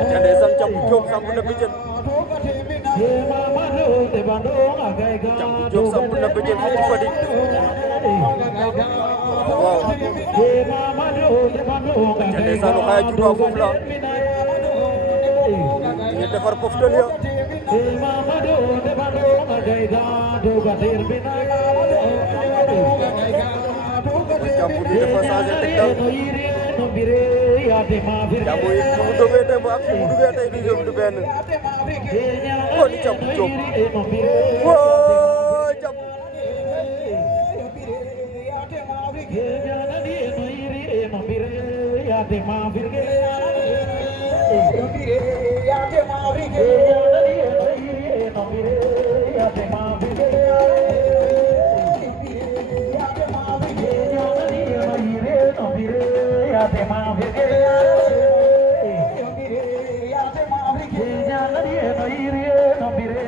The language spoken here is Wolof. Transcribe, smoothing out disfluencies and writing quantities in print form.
aca ndeysaan Jambu Diop samp na bëjël Jambu Diop samp na bëjël fii ci Fatick waaw aca ndeysaan o xaya juma foof la ñu defar poftal ya Jambu di dafa changé tegtal Jambu yi fu mu dóobee tey ba ak fu mu duggee tey di jëm du benn woo di Jambu Diop woo Jambu